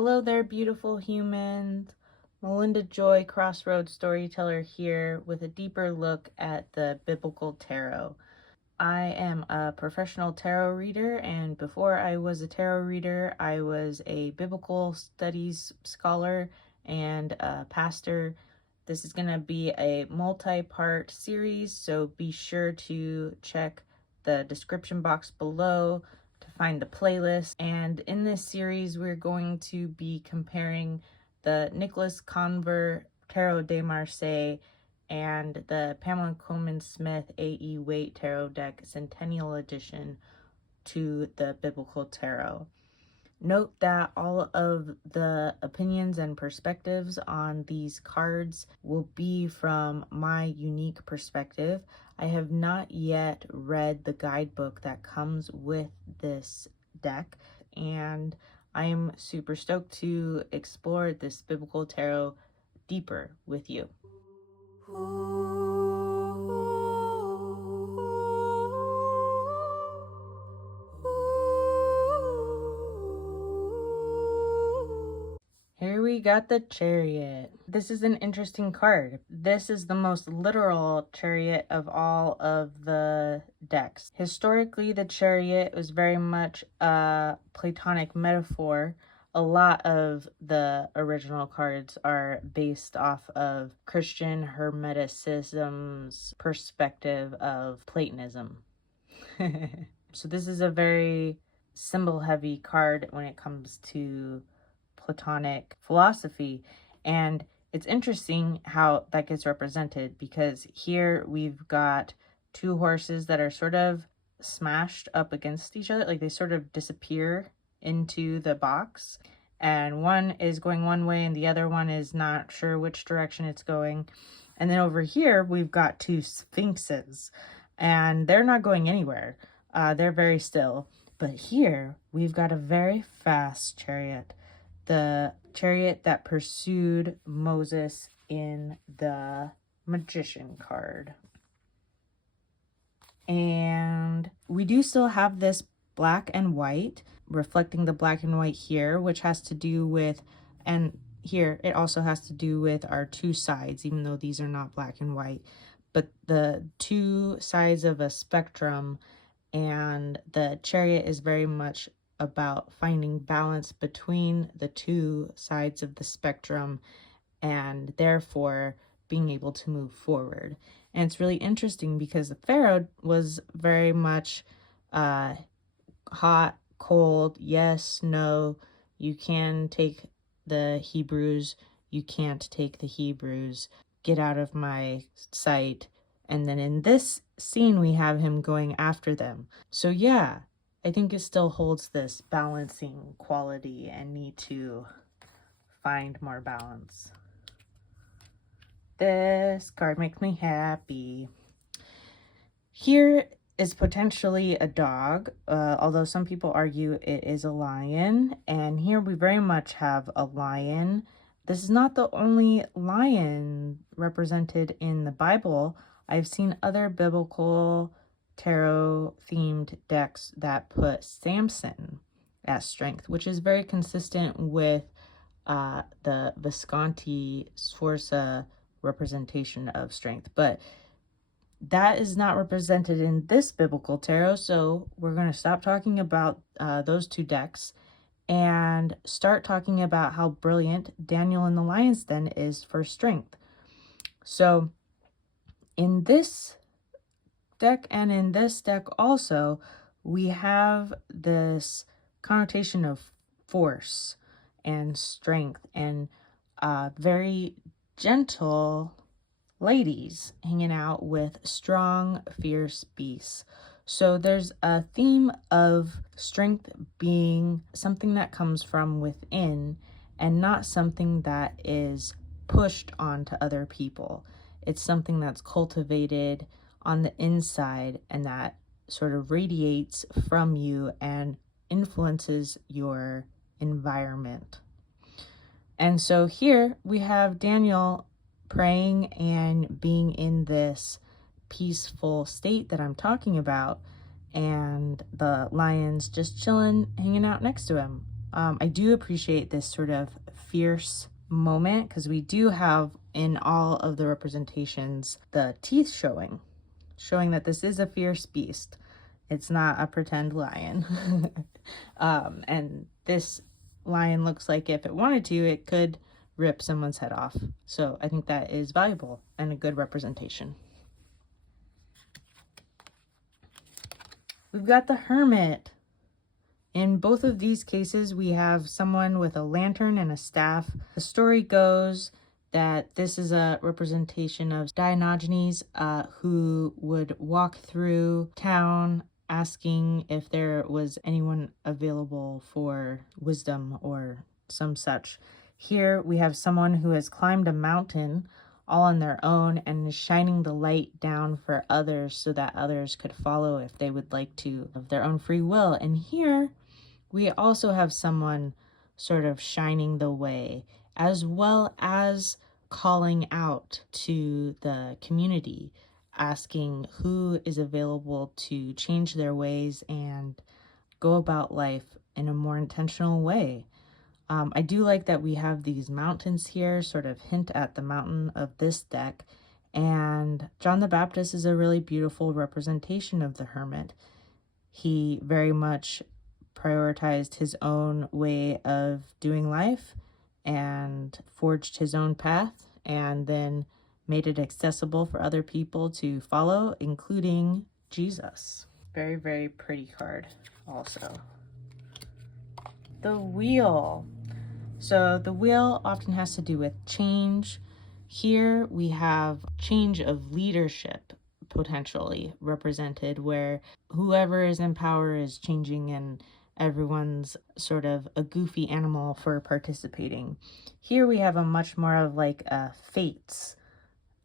Hello there, beautiful humans. Melinda Joy, Crossroads Storyteller here with a deeper look at the Biblical Tarot. I am a professional tarot reader, and before I was a tarot reader, I was a biblical studies scholar and a pastor. This is going to be a multi-part series, so be sure to check the description box below to find the playlist. And in this series, we're going to be comparing the Nicholas Conver Tarot de Marseille and the Pamela Coleman Smith A.E. Waite Tarot Deck Centennial Edition to the Biblical Tarot. Note that all of the opinions and perspectives on these cards will be from my unique perspective. I have not yet read the guidebook that comes with this deck, and I am super stoked to explore this Biblical Tarot deeper with you. Here we got the Chariot. This is an interesting card. This is the most literal Chariot of all of the decks. Historically, the Chariot was very much a Platonic metaphor. A lot of the original cards are based off of Christian Hermeticism's perspective of Platonism. So this is a very symbol-heavy card when it comes to Platonic philosophy, and it's interesting how that gets represented, because here we've got two horses that are sort of smashed up against each other, like they sort of disappear into the box, and one is going one way and the other one is not sure which direction it's going. And then over here we've got two sphinxes, and they're not going anywhere. They're very still. But here we've got a very fast chariot, the chariot that pursued Moses in the Magician card. And we do still have this black and white, reflecting the black and white here, which has to do with, and here it also has to do with our two sides, even though these are not black and white, but the two sides of a spectrum. And the chariot is very much about finding balance between the two sides of the spectrum, and therefore being able to move forward. And it's really interesting because the Pharaoh was very much hot, cold, yes, no, you can take the Hebrews, you can't take the Hebrews, get out of my sight. And then in this scene, we have him going after them. So yeah, I think it still holds this balancing quality and need to find more balance. This card makes me happy. Here is potentially a dog, although some people argue it is a lion. And here we very much have a lion. This is not the only lion represented in the Bible. I've seen other biblical tarot themed decks that put Samson as strength, which is very consistent with the Visconti-Sforza representation of strength. But that is not represented in this biblical tarot, so we're going to stop talking about those two decks and start talking about how brilliant Daniel in the Lion's Den is for strength. So in this deck and in this deck also, we have this connotation of force and strength and very gentle ladies hanging out with strong, fierce beasts. So there's a theme of strength being something that comes from within and not something that is pushed onto other people. It's something that's cultivated on the inside and that sort of radiates from you and influences your environment. And so here we have Daniel praying and being in this peaceful state that I'm talking about, and the lion's just chilling, hanging out next to him. I do appreciate this sort of fierce moment because we do have in all of the representations the teeth showing that this is a fierce beast. It's not a pretend lion. And this lion looks like if it wanted to, it could rip someone's head off. So I think that is valuable and a good representation. We've got the Hermit. In both of these cases, we have someone with a lantern and a staff. The story goes that this is a representation of Diogenes, who would walk through town asking if there was anyone available for wisdom or some such. Here we have someone who has climbed a mountain all on their own and is shining the light down for others so that others could follow if they would like to of their own free will. And here we also have someone sort of shining the way, as well as calling out to the community, asking who is available to change their ways and go about life in a more intentional way. I do like that we have these mountains here, sort of hint at the mountain of this deck. And John the Baptist is a really beautiful representation of the hermit. He very much prioritized his own way of doing life and forged his own path and then made it accessible for other people to follow, including Jesus. Very, very pretty card also. The wheel. So the wheel often has to do with change. Here we have change of leadership potentially represented, where whoever is in power is changing and everyone's sort of a goofy animal for participating. Here we have a much more of like a fates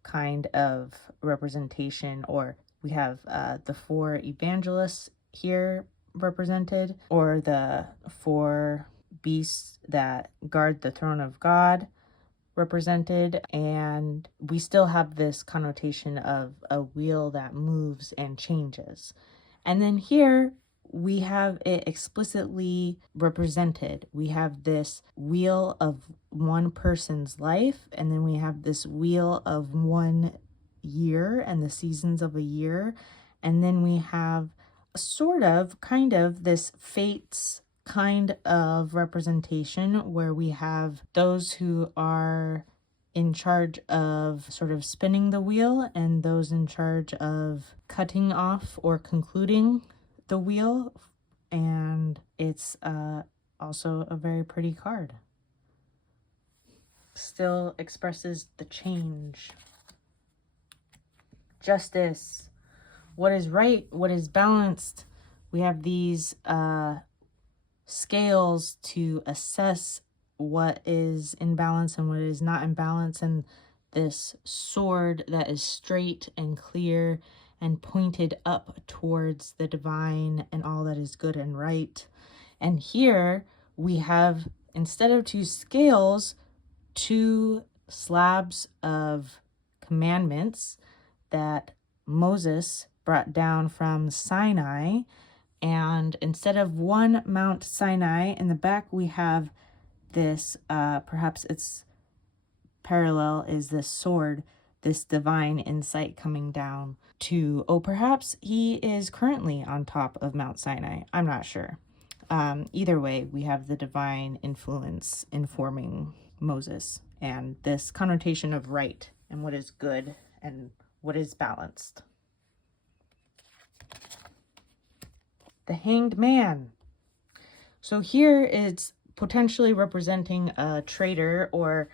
kind of representation, or we have the 4 evangelists here represented, or the 4 beasts that guard the throne of God represented, and we still have this connotation of a wheel that moves and changes. And then here we have it explicitly represented. We have this wheel of one person's life, and then we have this wheel of 1 year and the seasons of a year, and then we have sort of kind of this fates kind of representation where we have those who are in charge of sort of spinning the wheel and those in charge of cutting off or concluding the wheel. And it's also a very pretty card. Still expresses the change. Justice. What is right? What is balanced? We have these scales to assess what is in balance and what is not in balance, and this sword that is straight and clear and pointed up towards the divine and all that is good and right. And here we have, instead of 2 scales, 2 slabs of commandments that Moses brought down from Sinai. And instead of 1 Mount Sinai, in the back we have this, perhaps its parallel is this sword, this divine insight coming down to, perhaps he is currently on top of Mount Sinai. I'm not sure. Either way, we have the divine influence informing Moses and this connotation of right and what is good and what is balanced. The Hanged Man. So here it's potentially representing a traitor or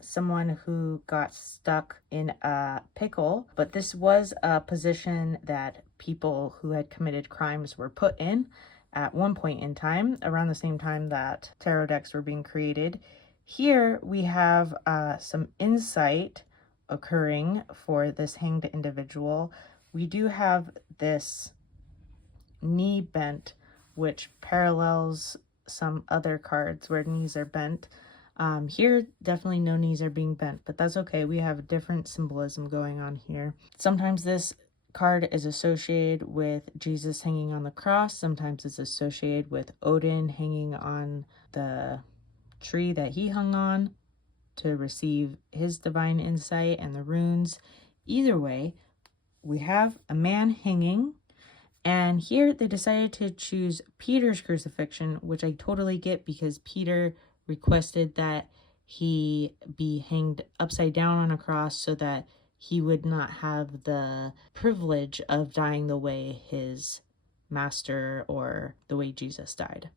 someone who got stuck in a pickle, but this was a position that people who had committed crimes were put in at one point in time, around the same time that tarot decks were being created. Here we have some insight occurring for this hanged individual. We do have this knee bent, which parallels some other cards where knees are bent. Here, definitely no knees are being bent, but that's okay. We have different symbolism going on here. Sometimes this card is associated with Jesus hanging on the cross. Sometimes it's associated with Odin hanging on the tree that he hung on to receive his divine insight and the runes. Either way, we have a man hanging, and here they decided to choose Peter's crucifixion, which I totally get because Peter requested that he be hanged upside down on a cross so that he would not have the privilege of dying the way his master or the way Jesus died.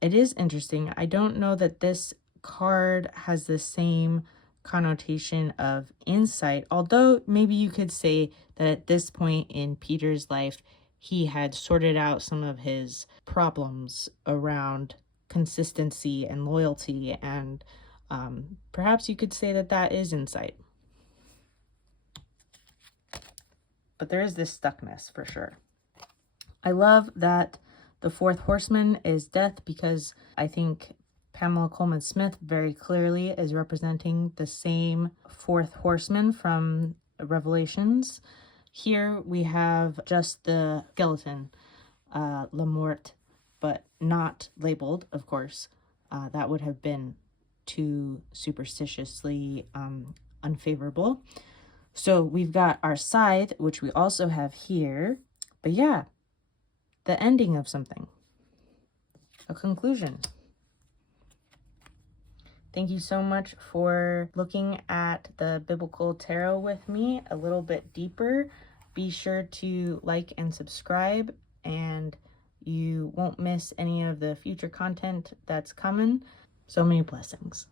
It is interesting. I don't know that this card has the same connotation of insight, although maybe you could say that at this point in Peter's life, he had sorted out some of his problems around consistency and loyalty, and perhaps you could say that that is insight. But there is this stuckness for sure. I love that the fourth horseman is death because I think Pamela Coleman Smith very clearly is representing the same fourth horseman from Revelations. Here we have just the skeleton, Mort, but not labeled, of course. That would have been too superstitiously unfavorable. So we've got our scythe, which we also have here. But yeah, the ending of something. A conclusion. Thank you so much for looking at the biblical tarot with me a little bit deeper. Be sure to like and subscribe, and you won't miss any of the future content that's coming. So many blessings.